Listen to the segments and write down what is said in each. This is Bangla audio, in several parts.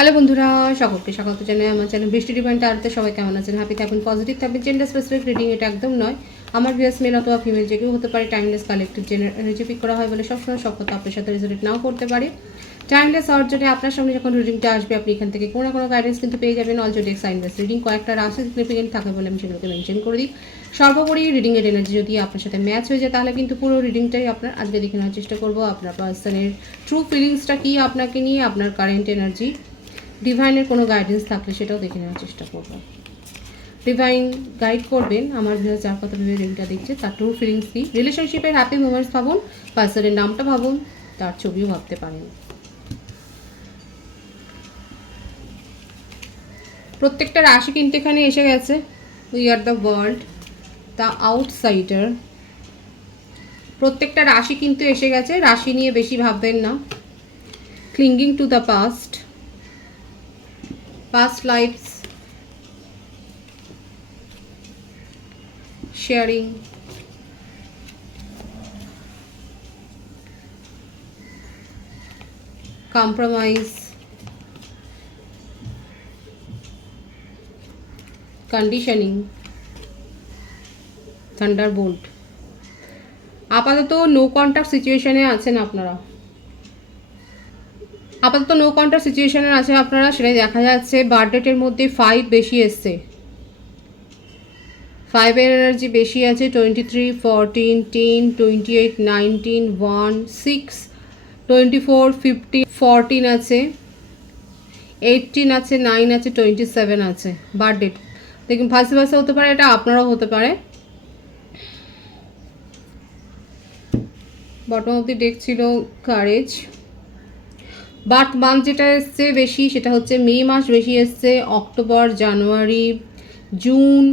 হ্যালো বন্ধুরা, সকলকে স্বাগত জানাই আমার চ্যানেল বৃষ্টি ডিভাইন টারোতে। সবাই কেমন আছেন? হ্যাপি থাকবেন, পজিটিভ থাকবেন। জেন্ডার স্পেসিফিক রিডিং এটা একদম নয়। আমার ভিউয়ার্স মেল অথবা ফিমেল যে কেউ হতে পারে। টাইমলেস কালেক্টিভ এনার্জি পিক করা হয় বলে সবসময় সব কথা আপনার সাথে রেজোনেট নাও করতে পারে। টাইমলেস হওয়ার জন্য আপনার সামনে যখন রিডিংটা আসবে, আপনি এখান থেকে কোনো না কোনো গাইডেন্স কিন্তু পেয়ে যাবেন। অল জোডিয়াক সাইনলেস রিডিং কয়েকটা রাশি সিগনিফিকেন্ট থাকে বলে আমি সেগুলোকে মেনশন করে দিই। সর্বোপরি রিডিংয়ের এনার্জি যদি আপনার সাথে ম্যাচ হয়ে যায়, তাহলে কিন্তু পুরো রিডিংটাই আপনার আজকে দেখে নেওয়ার চেষ্টা করবো। আপনার পার্সনের ট্রু ফিলিংসটা কী আপনাকে নিয়ে, আপনার কারেন্ট এনার্জি, ডিভাইনের কোনো গাইডেন্স থাকলে সেটাও দেখে নেওয়ার চেষ্টা করব। ডিভাইন গাইড করবেন আমার ভিউয়ার্স যার কথা ভেবে রিডিংটা দেখছে, তার ট্রু ফিলিংস কী, রিলেশনশিপের হ্যাপি মোমেন্টস ভাবুন, পার্সনের নামটা ভাবুন, তার ছবিও ভাবতে পারেন। প্রত্যেকটা রাশি কিন্তু এখানে এসে গেছে। We are the world, the outsider. প্রত্যেকটা রাশি কিন্তু এসে গেছে। রাশি নিয়ে বেশি ভাববেন না। ক্লিঙ্গিং to the past, past lives, sharing, compromise, conditioning, thunderbolt। আপাতত নো কন্ট্যাক্ট সিচুয়েশনে আছেন আপনারা, সেটাই দেখা যাচ্ছে। বার্থডেটের মধ্যে 5 বেশি এসছে, 5-এর এনার্জি বেশি আছে। 23, 14, 10, 28, 19, 1, 6, 24, 50, 14 আছে, 18 আছে, 9 আছে, 27 আছে। বার্থডেট দেখুন, ভাইস ভার্সা হতে পারে, এটা আপনারাও হতে পারে। বটম অব দি ডেক ছিল কারেজ। বার্থ মান্থ যেটা এসছে বেশি, সেটা হচ্ছে মে মাস বেশি এসছে, অক্টোবর, জানুয়ারি, জুন,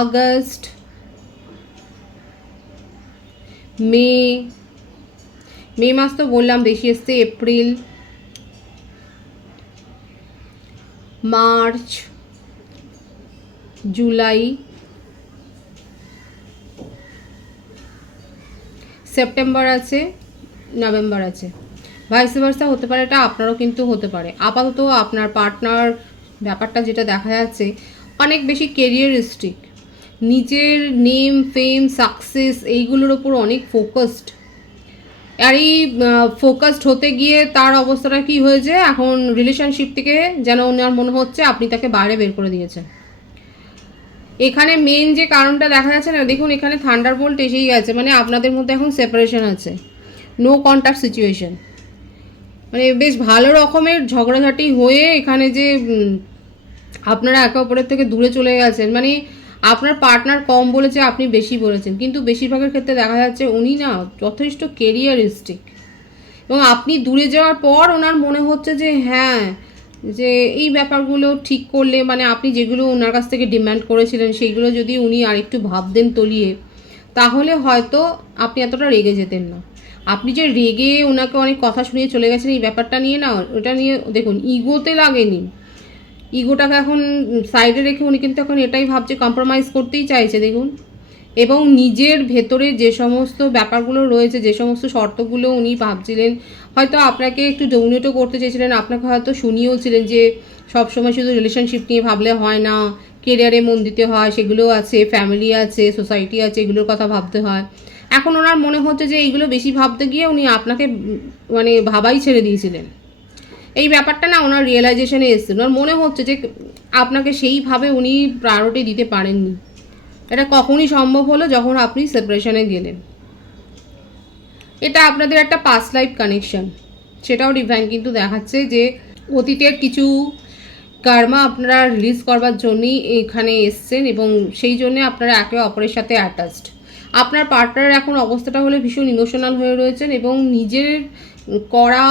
আগস্ট, মে মাস তো বললাম বেশি এসছে, এপ্রিল, মার্চ, জুলাই, সেপ্টেম্বর আছে, নভেম্বর আছে। ভাইস ভার্সা হতে পারে, এটা আপনারও কিন্তু হতে পারে। আপাতত আপনার পার্টনার ব্যাপারটা যেটা দেখা যাচ্ছে, অনেক বেশি কেরিয়ারিস্টিক, নিজের নেম, ফেম, সাকসেস এইগুলোর ওপর অনেক ফোকাসড। আর এই ফোকাসড হতে গিয়ে তার অবস্থাটা কি হয়েছে, এখন রিলেশনশিপ থেকে যেন ওনার মনে হচ্ছে আপনি তাকে বাইরে বের করে দিয়েছেন। এখানে মেন যে কারণটা দেখা যাচ্ছে না, দেখুন এখানে থান্ডারবোল্ট এসেই গেছে, মানে আপনাদের মধ্যে এখন সেপারেশন আছে, নো কন্ট্যাক্ট সিচুয়েশন। মানে বেশ ভালো রকমের ঝগড়াঝাটি হয়ে এখানে যে আপনারা একে অপরের থেকে দূরে চলে গেছেন। মানে আপনার পার্টনার কম বলেছে, আপনি বেশি বলেছেন, কিন্তু বেশিরভাগের ক্ষেত্রে দেখা যাচ্ছে উনি না যথেষ্ট কেরিয়ারিস্টিক, এবং আপনি দূরে যাওয়ার পর ওনার মনে হচ্ছে যে হ্যাঁ, যে এই ব্যাপারগুলো ঠিক করলে, মানে আপনি যেগুলো ওনার কাছ থেকে ডিম্যান্ড করেছিলেন সেইগুলো যদি উনি আরেকটু ভাবতেন তলিয়ে, তাহলে হয়তো আপনি এতটা রেগে যেতেন না। আপনি যে রেগে ওনাকে অনেক কথা শুনিয়ে চলে গেছেন এই ব্যাপারটা নিয়ে না, ওটা নিয়ে দেখুন ইগোতে লাগেনি। ইগোটাকে এখন সাইডে রেখে উনি কিন্তু এখন এটাই ভাবছে, কম্প্রোমাইজ করতেই চাইছে দেখুন। এবং নিজের ভেতরে যে সমস্ত ব্যাপারগুলো রয়েছে, যে সমস্ত শর্তগুলো উনি ভাবছিলেন, হয়তো আপনাকে একটু ডোমিনেটও করতে চেয়েছিলেন, আপনাকে হয়তো শুনিয়েও ছিলেন যে সবসময় শুধু রিলেশনশিপ নিয়ে ভাবলে হয় না, কেরিয়ারে মন দিতে হয়, সেগুলো আছে, ফ্যামিলি আছে, সোসাইটি আছে, এগুলোর কথা ভাবতে হয়। এখন ওনার মনে হচ্ছে যে এইগুলো বেশি ভাবতে গিয়ে উনি আপনাকে মানে ভাবাই ছেড়ে দিয়েছিলেন। এই ব্যাপারটা না ওনার রিয়েলাইজেশনে এসছে, ওনার মনে হচ্ছে যে আপনাকে সেইভাবে উনি প্রায়োরিটি দিতে পারেননি। এটা কখনই সম্ভব হলো যখন আপনি সেপারেশনে গেলেন। এটা আপনাদের একটা পাস্ট লাইফ কানেকশন, সেটাও ডিভাইন কিন্তু দেখাচ্ছে যে অতীতের কিছু কার্মা আপনারা রিলিজ করবার জন্যই এখানে এসছেন, এবং সেই জন্যে আপনারা একে অপরের সাথে অ্যাটাচড। আপনার পার্টনারের এখন অবস্থাটা হলে ভীষণ ইমোশনাল হয়ে রয়েছেন, এবং নিজের করা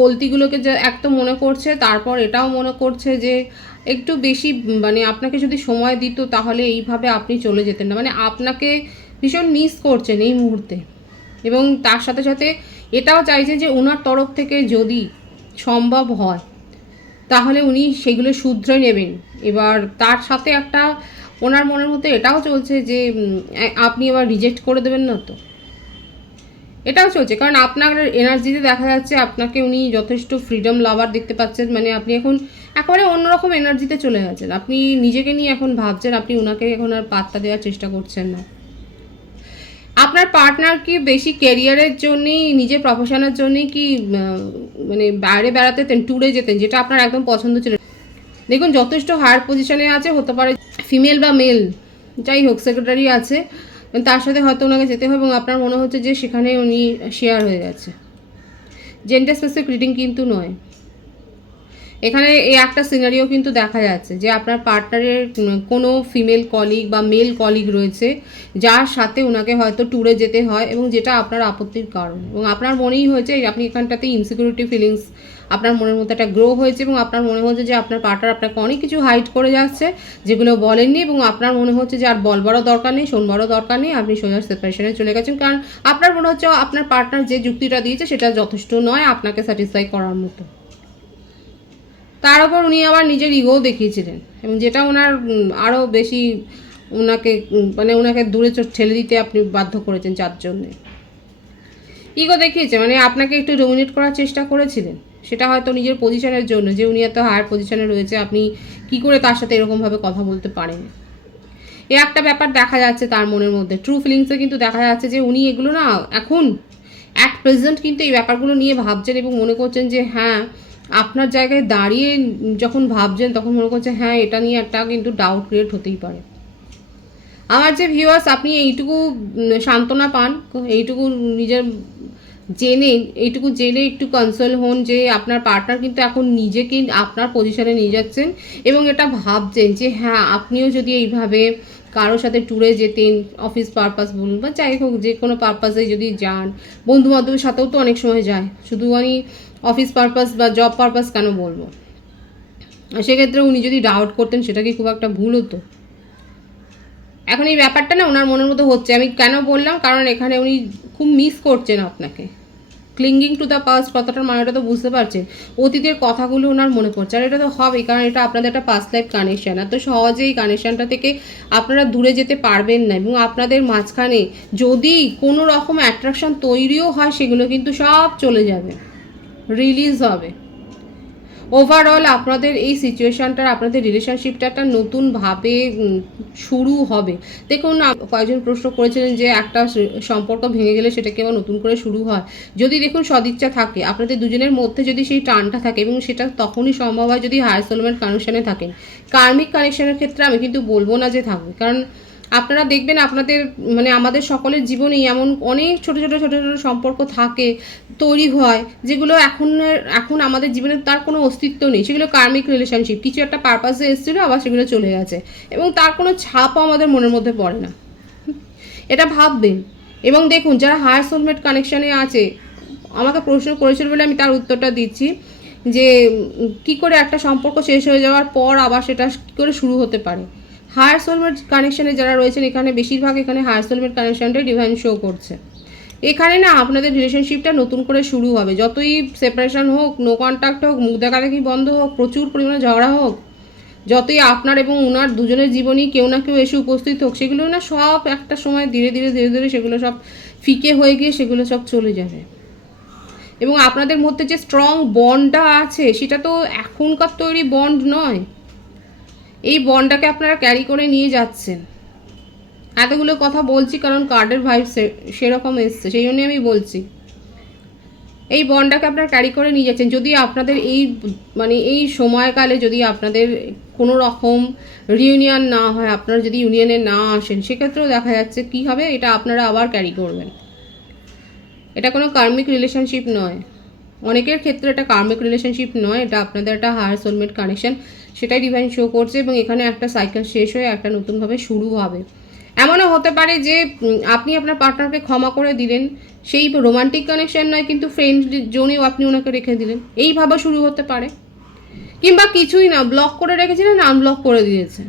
গলতিগুলোকে যে এক তো মনে করছে, তারপর এটাও মনে করছে যে একটু বেশি মানে আপনাকে যদি সময় দিত তাহলে এইভাবে আপনি চলে যেতেন না। মানে আপনাকে ভীষণ মিস করছেন এই মুহূর্তে, এবং তার সাথে সাথে এটাও চাইছেন যে ওনার তরফ থেকে যদি সম্ভব হয় তাহলে উনি সেগুলো শুধরে নেবেন। এবার তার সাথে একটা ওনার মনের মধ্যে এটাও চলছে যে আপনি এবার রিজেক্ট করে দেবেন না তো। এটাও চলছে, কারণ আপনার এনার্জিতে দেখা যাচ্ছে আপনাকে উনি যথেষ্ট ফ্রিডম লাভার দেখতে পাচ্ছেন। মানে আপনি এখন একেবারে অন্যরকম এনার্জিতে চলে গেছেন, আপনি নিজেকে নিয়ে এখন ভাবছেন, আপনি ওনাকে এখন আর পাত্তা দেওয়ার চেষ্টা করছেন না। আপনার পার্টনার কি বেশি ক্যারিয়ারের জন্যই, নিজের প্রফেশনের জন্যই কি মানে বাইরে বেড়াতে যেতেন, ট্যুরে যেতেন, যেটা আপনার একদম পছন্দ ছিল? দেখুন যথেষ্ট হায়ার পজিশনে আছে, হতে পারে ফিমেল বা মেল যাই হোক, সেক্রেটারি আছে, তার সাথে হয়তো ওনাকে যেতে হবে এবং আপনার মনে হচ্ছে যে সেখানে উনি শেয়ার হয়ে গেছে। জেন্ডার স্পেসিফিক রিডিং কিন্তু নয়, এখানে এই একটা সিনারিও কিন্তু দেখা যাচ্ছে যে আপনার পার্টনারের কোনো ফিমেল কলিগ বা মেল কলিগ রয়েছে যার সাথে ওনাকে হয়তো ট্যুরে যেতে হয় এবং যেটা আপনার আপত্তির কারণ, এবং আপনার মনেই হয়েছে আপনি এখানটাতে ইনসিকিউরিটি ফিলিংস আপনার মনের মধ্যে একটা গ্রো হয়েছে এবং আপনার মনে হচ্ছে যে আপনার পার্টনার আপনাকে অনেক কিছু হাইড করে যাচ্ছে যেগুলো বলেননি, এবং আপনার মনে হচ্ছে যে আর বলবারও দরকার নেই, শোনবারও দরকার নেই, আপনি সোজা সেপারেশনে চলে গেছেন, কারণ আপনার মনে হচ্ছে আপনার পার্টনার যে যুক্তিটা দিয়েছে সেটা যথেষ্ট নয় আপনাকে স্যাটিসফাই করার মতো। তার উপর উনি আবার নিজের ইগোও দেখিয়েছিলেন, এবং যেটা ওনার আরও বেশি ওনাকে মানে ওনাকে দূরে ঠেলে দিতে আপনি বাধ্য করেছেন, যার জন্যে ইগো দেখিয়েছে, মানে আপনাকে একটু ডমিনেট করার চেষ্টা করেছিলেন, সেটা হয়তো নিজের পজিশনের জন্য, যে উনি এত হায়ার পজিশনে রয়েছে, আপনি কি করে তার সাথে এরকমভাবে কথা বলতে পারেন। এ একটা ব্যাপার দেখা যাচ্ছে তার মনের মধ্যে, ট্রু ফিলিংসে কিন্তু দেখা যাচ্ছে যে উনি এগুলো না এখন অ্যাট প্রেজেন্ট কিন্তু এই ব্যাপারগুলো নিয়ে ভাবছেন এবং মনে করছেন যে হ্যাঁ, আপনার জায়গায় দাঁড়িয়ে যখন ভাবছেন তখন মনে করছে হ্যাঁ, এটা নিয়ে একটা কিন্তু ডাউট ক্রিয়েট হতেই পারে। আমার যে ভিউয়ার্স, আপনি এইটুকু সান্ত্বনা পান, এইটুকু নিজের জেনে, এইটুকু জেনে একটু কনসোল হন যে আপনার পার্টনার কিন্তু এখন নিজেকে আপনার পজিশনে নিয়ে যাচ্ছেন এবং এটা ভাবছেন যে হ্যাঁ, আপনিও যদি এইভাবে কারোর সাথে ট্যুরে যেতেন, অফিস পারপাস বলুন বা যাই হোক যে কোনো পারপাসে যদি যান, বন্ধু বান্ধবের সাথেও তো অনেক সময় যায়, শুধু আমি অফিস পারপাস বা জব পারপাস কেন বলবো, সেক্ষেত্রে উনি যদি ডাউট করতেন সেটা কি খুব একটা ভুল হতো? এখন এই ব্যাপারটা না ওনার মনের মধ্যে হচ্ছে, আমি কেন বললাম, কারণ এখানে উনি খুব মিস করছেন আপনাকে। ক্লিঙ্গিং টু দ্য পাস্ট কথাটার মানেটা তো বুঝতে পারছেন, অতীতের কথাগুলো ওনার মনে পড়ছে, আর এটা তো হবেই, কারণ এটা আপনাদের একটা পাস্ট লাইফ কানেকশান, এত সহজে এই কানেকশানটা থেকে আপনারা দূরে যেতে পারবেন না, এবং আপনাদের মাঝখানে যদি কোনো রকম অ্যাট্রাকশন তৈরিও হয় সেগুলো কিন্তু সব চলে যাবে, রিলিজ হবে। ওভারঅল আপনাদের এই সিচুয়েশানটার, আপনাদের রিলেশনশিপটা একটা নতুনভাবে শুরু হবে। দেখুন কয়েকজন প্রশ্ন করেছিলেন যে একটা সম্পর্ক ভেঙে গেলে সেটাকে আবার নতুন করে শুরু হয়, যদি দেখুন সদিচ্ছা থাকে আপনাদের দুজনের মধ্যে, যদি সেই টানটা থাকে, এবং সেটা তখনই সম্ভব হয় যদি হায়ার সোলমেট কানেকশানে থাকেন। কার্মিক কানেকশানের ক্ষেত্রে আমি কিন্তু বলবো না যে থাকবে, কারণ আপনারা দেখবেন আপনাদের মানে আমাদের সকলের জীবনেই এমন অনেক ছোট ছোট ছোট ছোট সম্পর্ক থাকে, তৈরি হয়, যেগুলো এখন আমাদের জীবনে তার কোনো অস্তিত্ব নেই, সেগুলো কার্মিক রিলেশনশিপ, কিছু একটা পারপাসে এসেছিলো আবার সেগুলো চলে গেছে এবং তার কোনো ছাপও আমাদের মনের মধ্যে পড়ে না, এটা ভাববেন। এবং দেখুন যারা হায়ার সোলমেট কানেকশানে আছে, আমাকে প্রশ্ন করেছিল বলে আমি তার উত্তরটা দিচ্ছি, যে কি করে একটা সম্পর্ক শেষ হয়ে যাওয়ার পর আবার সেটা কী করে শুরু হতে পারে। হায়ার সোলমেট কানেকশানে যারা রয়েছেন, এখানে বেশিরভাগ এখানে হায়ার সোলমেট কানেকশানটাই ডিভাইন শো করছে। এখানে না আপনাদের রিলেশনশিপটা নতুন করে শুরু হবে, যতই সেপারেশন হোক, নো কন্ট্যাক্ট হোক, মুখ দেখাদেখি বন্ধ হোক, প্রচুর পরিমাণে ঝগড়া হোক, যতই আপনার এবং ওনার দুজনের জীবনেই কেউ না কেউ এসে উপস্থিত হোক, সেগুলো না সব একটা সময় ধীরে ধীরে ধীরে ধীরে সেগুলো সব ফিকে হয়ে গিয়ে সেগুলো সব চলে যাবে। এবং আপনাদের মধ্যে যে স্ট্রং বন্ডটা আছে সেটা তো এখনকার তৈরি বন্ড নয়, এই বন্ডটাকে আপনারা ক্যারি করে নিয়ে যাচ্ছেন। এতগুলো কথা বলছি কারণ কার্ডের ভাইব সেরকম এসছে, সেই জন্যই আমি বলছি এই বন্ডটাকে আপনারা ক্যারি করে নিয়ে যাচ্ছেন। যদি আপনাদের এই মানে এই সময়কালে যদি আপনাদের কোনো রকম রিউনিয়ন না হয়, আপনারা যদি ইউনিয়নে না আসেন, সেক্ষেত্রেও দেখা যাচ্ছে কী হবে, এটা আপনারা আবার ক্যারি করবেন। এটা কোনো কার্মিক রিলেশনশিপ নয়, অনেকের ক্ষেত্রে এটা কার্মিক রিলেশনশিপ নয়, এটা আপনাদের একটা হায়ার সোলমেট কানেকশন, সেটাই ডিভাইন শো করছে। এবং এখানে একটা সাইকেল শেষ হয়ে একটা নতুনভাবে শুরু হবে। এমনও হতে পারে যে আপনি আপনার পার্টনারকে ক্ষমা করে দিলেন, সেই রোমান্টিক কানেকশন নয় কিন্তু ফ্রেন্ড জোনেও আপনি ওনাকে রেখে দিলেন, এইভাবে শুরু হতে পারে। কিংবা কিছুই না, ব্লক করে রেখেছিলেন, আনব্লক করে দিয়েছেন,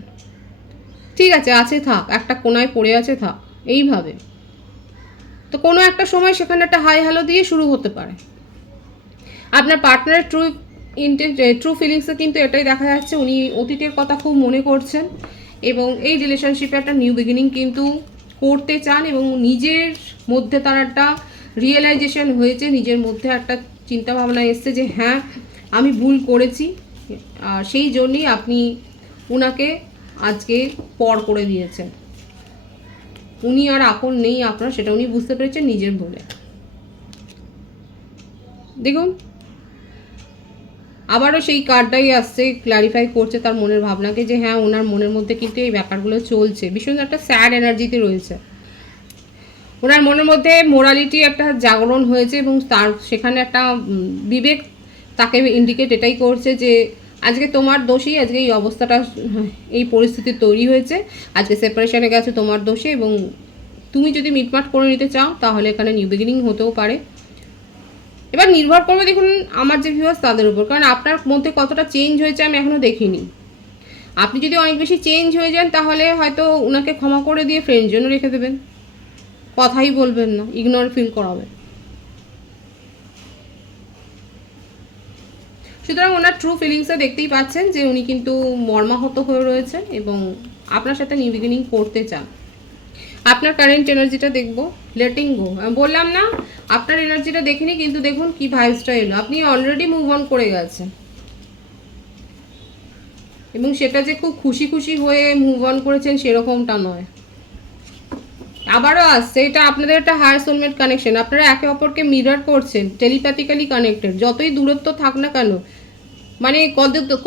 ঠিক আছে থাক, একটা কোনায় পড়ে আছে থাক, এইভাবে। তো কোনো একটা সময় সেখানে একটা হাই হ্যালো দিয়ে শুরু হতে পারে। আপনার পার্টনারের ট্রু ফিলিংসে কিন্তু এটাই দেখা যাচ্ছে, উনি অতীতের কথা খুব মনে করছেন এবং এই রিলেশনশিপে একটা নিউ বিগিনিং কিন্তু করতে চান এবং নিজের মধ্যে তার একটা রিয়েলাইজেশন হয়েছে, নিজের মধ্যে একটা চিন্তা ভাবনা এসছে যে হ্যাঁ আমি ভুল করেছি, সেই জন্যই আপনি উনাকে আজকে পর করে দিয়েছেন। উনি আর আপন নেই আপনার, সেটা উনি বুঝতে পেরেছেন নিজের ভুলে। দেখুন আবারও সেই কার্ডটাই আসছে, ক্লারিফাই করছে তার মনের ভাবনাকে যে হ্যাঁ ওনার মনের মধ্যে কিন্তু এই ব্যাপারগুলো চলছে, ভীষণ একটা স্যাড এনার্জিতে রয়েছে। ওনার মনের মধ্যে মোরালিটি একটা জাগরণ হয়েছে এবং তার সেখানে একটা বিবেক তাকে ইন্ডিকেট এটাই করছে যে আজকে তোমার দোষেই আজকে এই অবস্থাটা, এই পরিস্থিতি তৈরি হয়েছে, আজকে সেপারেশনে গেছে তোমার দোষে, এবং তুমি যদি মিটমাট করে নিতে চাও তাহলে এখানে নিউ বিগিনিং হতেও পারে। এবার নির্ভর করবে দেখুন আমার যে ভিউয়ার্স তাদের উপর, কারণ আপনার মধ্যে কতটা চেঞ্জ হয়েছে আমি এখনও দেখিনি। আপনি যদি অনেক বেশি চেঞ্জ হয়ে যান তাহলে হয়তো ওনাকে ক্ষমা করে দিয়ে ফ্রেন্ড জন্য রেখে দেবেন, কথাই বলবেন না, ইগনোর ফিল করাবেন। সুতরাং ওনার ট্রু ফিলিংসে দেখতেই পাচ্ছেন যে উনি কিন্তু মর্মাহত হয়ে রয়েছেন এবং আপনার সাথে নিউ বিগিনিং করতে চান। আপনার কারেন্ট এনার্জিটা দেখবো, লেটিং গো। বললাম না আপনার এনার্জিটা দেখিনি, কিন্তু দেখুন কি ভাইবসটা এলো, আপনি অলরেডি মুভ অন করে গেছেন এবং সেটা যে খুব খুশি খুশি হয়ে মুভ অন করেছেন সেরকমটা নয়। আবারও আসছে, এটা আপনাদের একটা হায়ার সোলমেট কানেকশন, আপনারা একে অপরকে মিরর করছেন, টেলিপ্যাথিক্যালি কানেক্টেড, যতই দূরত্ব থাক না কেন। মানে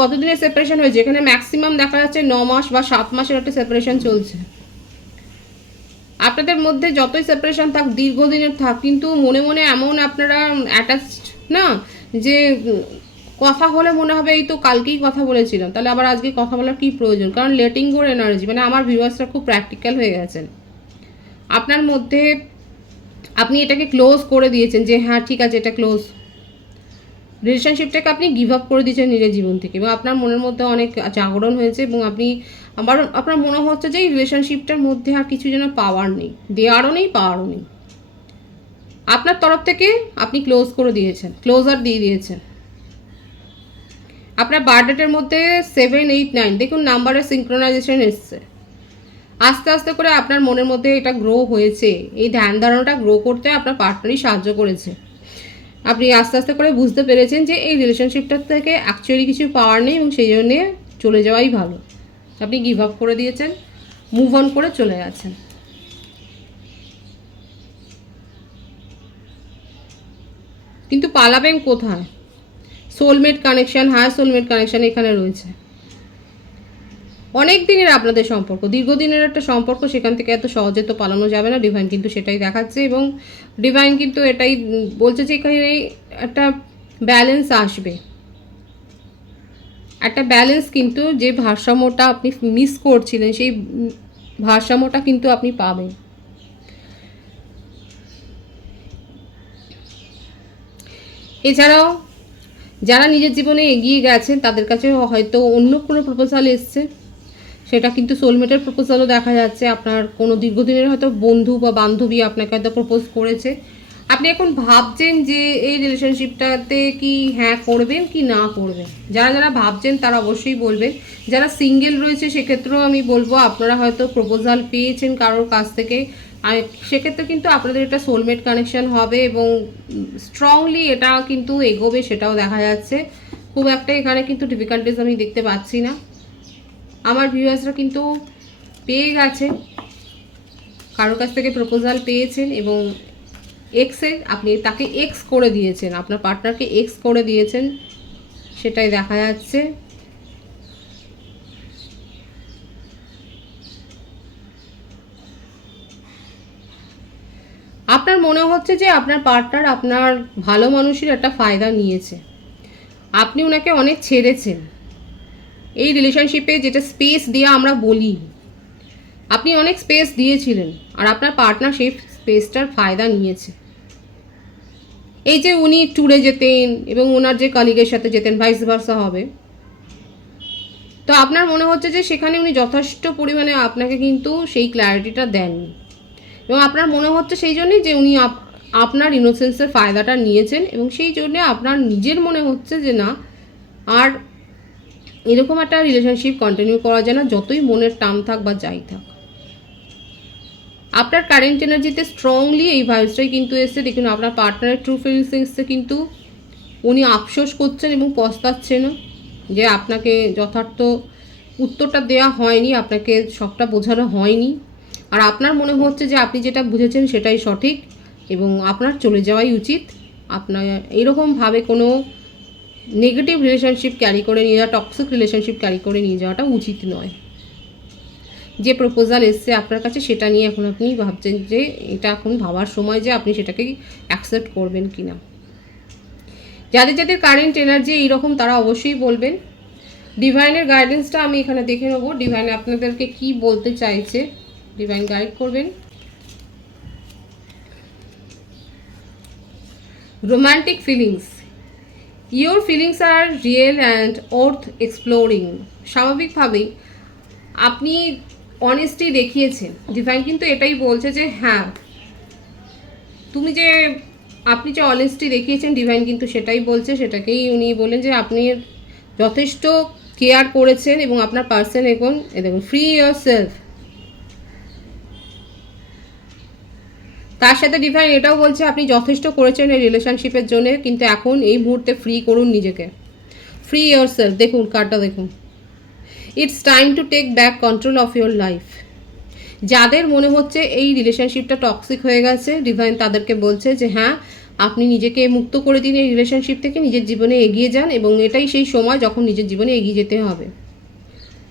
কতদিনের সেপারেশন হয়েছে, এখানে ম্যাক্সিমাম দেখা যাচ্ছে 9 মাস বা 7 মাসের একটা সেপারেশন চলছে। আপনাদের মধ্যে যতই সেপারেশন থাক, দীর্ঘদিনের থাক, কিন্তু মনে মনে এমন আপনারা অ্যাটাচড না যে কথা হলে মনে হবে এই তো কালকেই কথা বলেছিলাম, তাহলে আবার আজকে কথা বলার কী প্রয়োজন, কারণ লেটিং গোর এনার্জি, মানে আমার ভিউয়ার্সরা খুব প্র্যাকটিক্যাল হয়ে গেছেন। আপনার মধ্যে আপনি এটাকে ক্লোজ করে দিয়েছেন যে হ্যাঁ ঠিক আছে এটা ক্লোজ, রিলেশনশিপটাকে আপনি গিভ আপ করে দিয়েছেন নিজের জীবন থেকে, এবং আপনার মনের মধ্যে অনেক জাগরণ হয়েছে এবং আপনি আপনার মনে হচ্ছে যে এই রিলেশনশিপটার মধ্যে আর কিছু যেন পাওয়ার নেই, দেওয়ারও নেই পাওয়ারও নেই। আপনার তরফ থেকে আপনি ক্লোজ করে দিয়েছেন, ক্লোজার দিয়ে দিয়েছেন। আপনার বার্থডেটের মধ্যে 7, 8, 9 দেখুন নাম্বারের সিঙ্ক্রোনাইজেশন এসছে। আস্তে আস্তে করে আপনার মনের মধ্যে এটা গ্রো হয়েছে, এই ধ্যান ধারণাটা গ্রো করতে আপনার পার্টনারই সাহায্য করেছে। আপনি আস্তে আস্তে করে বুঝতে পেরেছেন যে এই রিলেশনশিপটার থেকে অ্যাকচুয়ালি কিছু পাওয়ার নেই এবং সেই জন্যে চলে যাওয়াই ভালো। আপনি গিভ আপ করে দিয়েছেন, মুভ অন করে চলে গেছেন। কিন্তু পালাবেন কোথায়? Soulmate connection, higher soulmate connection এখানে রয়েছে। অনেক দিনের আপনাদের সম্পর্ক, দীর্ঘদিনের একটা সম্পর্ক, সেখান থেকে এত সহজে তো পালানো যাবে না। ডিভাইন কিন্তু সেটাই দেখাচ্ছে এবং ডিভাইন কিন্তু এটাই বলছে যে এখানে একটা ব্যালেন্স আসবে, একটা ব্যালেন্স, কিন্তু যে ভারসাম্যটা আপনি মিস করছিলেন সেই ভারসাম্যটা কিন্তু আপনি পাবেন। এছাড়াও যারা নিজের জীবনে এগিয়ে গেছেন তাদের কাছে হয়তো অন্য কোনো প্রপোজাল এসছে, সেটা কিন্তু সোলমেটের প্রপোজালও দেখা যাচ্ছে। আপনার কোনো দীর্ঘদিনের হয়তো বন্ধু বা বান্ধবী আপনাকে হয়তো প্রপোজ করেছে, আপনি এখন ভাবছেন যে এই রিলেশনশিপটাতে কি হ্যাঁ করবেন কি না করবেন। যারা যারা ভাবছেন তারা অবশ্যই বলবেন, যারা সিঙ্গেল রয়েছে সেক্ষেত্রেও আমি বলবো আপনারা হয়তো প্রপোজাল পেয়েছেন কারোর কাছ থেকে, আর সেক্ষেত্রে কিন্তু আপনাদের একটা সোলমেট কানেকশন হবে এবং স্ট্রংলি এটা কিন্তু এগোবে, সেটাও দেখা যাচ্ছে। খুব একটা এখানে কিন্তু ডিফিকাল্টিস আমি দেখতে পাচ্ছি না। আমার ভিউয়ার্সরা কিন্তু পেয়ে গেছে, কারোর কাছ থেকে প্রপোজাল পেয়েছেন এবং এক্সের আপনি তাকে এক্স করে দিয়েছেন, আপনার পার্টনারকে এক্স করে দিয়েছেন, সেটাই দেখা যাচ্ছে। আপনার মনে হচ্ছে যে আপনার পার্টনার আপনার ভালো মানুষের একটা ফায়দা নিয়েছে, আপনি ওনাকে অনেক ছেড়েছেন এই রিলেশনশিপে, যেটা স্পেস দেওয়া আমরা বলি, আপনি অনেক স্পেস দিয়েছিলেন আর আপনার পার্টনার সেই স্পেসটার ফায়দা নিয়েছে। এই যে উনি ট্যুরে যেতেন এবং ওনার যে কলিগের সাথে যেতেন, ভাইস ভার্সা হবে, তো আপনার মনে হচ্ছে যে সেখানে উনি যথেষ্ট পরিমাণে আপনাকে কিন্তু সেই ক্ল্যারিটিটা দেননি এবং আপনার মনে হচ্ছে সেই জন্যই যে উনি আপনার ইনোসেন্সের ফায়দাটা নিয়েছেন এবং সেই জন্যে আপনার নিজের মনে হচ্ছে যে না আর এরকম একটা রিলেশনশিপ কন্টিনিউ করা যায় না, যতই মনের টান থাক বা যাই থাক। আপনার কারেন্ট এনার্জিতে স্ট্রংলি এই ভাইবসটাই কিন্তু এসছে। দেখুন আপনার পার্টনারের ট্রু ফিলিংস এসছে, কিন্তু উনি আফসোস করছেন এবং পস্তাচ্ছেনও যে আপনাকে যথার্থ উত্তরটা দেওয়া হয়নি, আপনাকে সবটা বোঝানো হয়নি। আর আপনার মনে হচ্ছে যে আপনি যেটা বুঝেছেন সেটাই সঠিক এবং আপনার চলে যাওয়াই উচিত। আপনার এরকমভাবে কোনো নেগেটিভ রিলেশনশিপ ক্যারি করে নিয়ে যাওয়া, টক্সিক রিলেশনশিপ ক্যারি করে নিয়ে যাওয়াটা উচিত নয়। যে প্রপোজাল এসছে আপনার কাছে সেটা নিয়ে এখন আপনি ভাবছেন যে এটা এখন ভাবার সময় যে আপনি সেটাকে অ্যাকসেপ্ট করবেন কি না। যাদের যাদের কারেন্ট এনার্জি এইরকম তারা অবশ্যই বলবেন। ডিভাইনের গাইডেন্সটা আমি এখানে দেখে নেবো, ডিভাইন আপনাদেরকে কি বলতে চাইছে, ডিভাইন গাইড করবেন। Romantic feelings, your feelings are real and worth exploring. স্বাভাবিকভাবেই আপনি অনেস্টি দেখিয়েছেন, ডিভাইন কিন্তু এটাই বলছে যে হ্যাঁ আপনি যে অনেস্টি দেখিয়েছেন, ডিভাইন কিন্তু সেটাই বলছে, সেটাকেই উনি বলেন যে আপনি যথেষ্ট কেয়ার করেছেন এবং আপনার পার্সন এখন দেখুন ফ্রি ইয়োর সেলফ। তার সাথে ডিভাইন এটাও বলছে আপনি যথেষ্ট করেছেন এই রিলেশনশিপের জন্য, কিন্তু এখন এই মুহূর্তে ফ্রি করুন নিজেকে, ফ্রি ইয়োর সেলফ। দেখুন কার্ডটা দেখুন, it's time to take back control of your life. যাদের মনে হচ্ছে এই রিলেশনশিপটা টক্সিক হয়ে গেছে, ডিভাইন তাদেরকে বলছে যে হ্যাঁ আপনি নিজেকে মুক্ত করে দিন এই রিলেশনশিপ থেকে, নিজের জীবনে এগিয়ে যান এবং এটাই সেই সময় যখন নিজের জীবনে এগিয়ে যেতে হবে।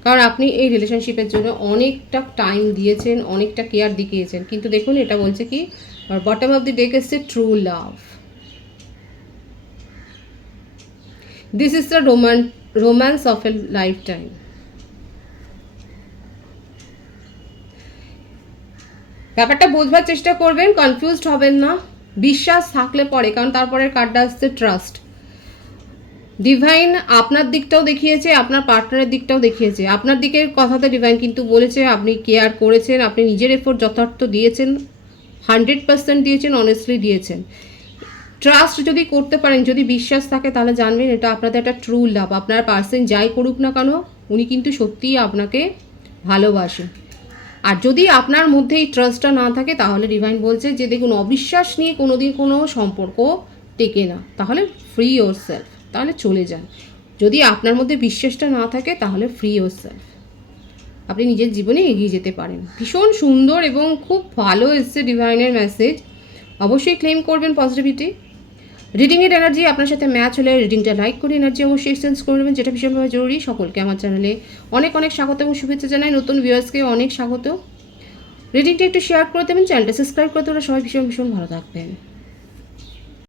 কারণ আপনি এই রিলেশনশিপের জন্য অনেকটা টাইম দিয়েছেন, অনেকটা কেয়ার দেখিয়েছেন, কিন্তু দেখুন এটা বলছে কি বটম অফ দি ডেক এসছে true love. This is the romance of A life time. ব্যাপারটা বোঝবার চেষ্টা করবেন, কনফিউজড হবেন না, বিশ্বাস থাকলে পরে, কারণ তারপরের কার্ডটা আসছে ট্রাস্ট। ডিভাইন আপনার দিকটাও দেখিয়েছে, আপনার পার্টনারের দিকটাও দেখিয়েছে। আপনার দিকের কথাতে ডিভাইন কিন্তু বলেছে আপনি কেয়ার করেছেন, আপনি নিজের এফোর্ট যথার্থ দিয়েছেন, 100% দিয়েছেন, অনেস্টলি দিয়েছেন। ট্রাস্ট যদি করতে পারেন, যদি বিশ্বাস থাকে, তাহলে জানবেন এটা আপনাদের একটা ট্রু লাভ। আপনার পার্সন যাই করুক না কেন উনি কিন্তু সত্যিই আপনাকে ভালোবাসেন। আর যদি আপনার মধ্যে এই ট্রাস্টটা না থাকে তাহলে ডিভাইন বলছে যে দেখুন অবিশ্বাস নিয়ে কোনোদিন কোনো সম্পর্ক টেকে না, তাহলে ফ্রি ইয়োর সেলফ, তাহলে চলে যান। যদি আপনার মধ্যে বিশ্বাসটা না থাকে তাহলে ফ্রি ইয়োর সেলফ, আপনি নিজের জীবনে এগিয়ে যেতে পারেন। ভীষণ সুন্দর এবং খুব ভালো এসছে ডিভাইনের মেসেজ, অবশ্যই ক্লেম করবেন পজিটিভিটি। রিডিংয়ের এনার্জি আপনার সাথে ম্যাচ হলে রিডিংটা লাইক করে এনার্জি অবশ্যই এক্সচেঞ্জ করে নেবেন, যেটা ভীষণভাবে জরুরি। সকলকে আমার চ্যানেলে অনেক অনেক স্বাগত এবং শুভেচ্ছা জানাই, নতুন ভিউয়ার্সকে অনেক স্বাগত। রিডিংটা একটু শেয়ার করে দেবেন, চ্যানেলটা সাবস্ক্রাইব করে দেবেন, সবাই ভীষণ ভীষণ ভালো থাকবেন।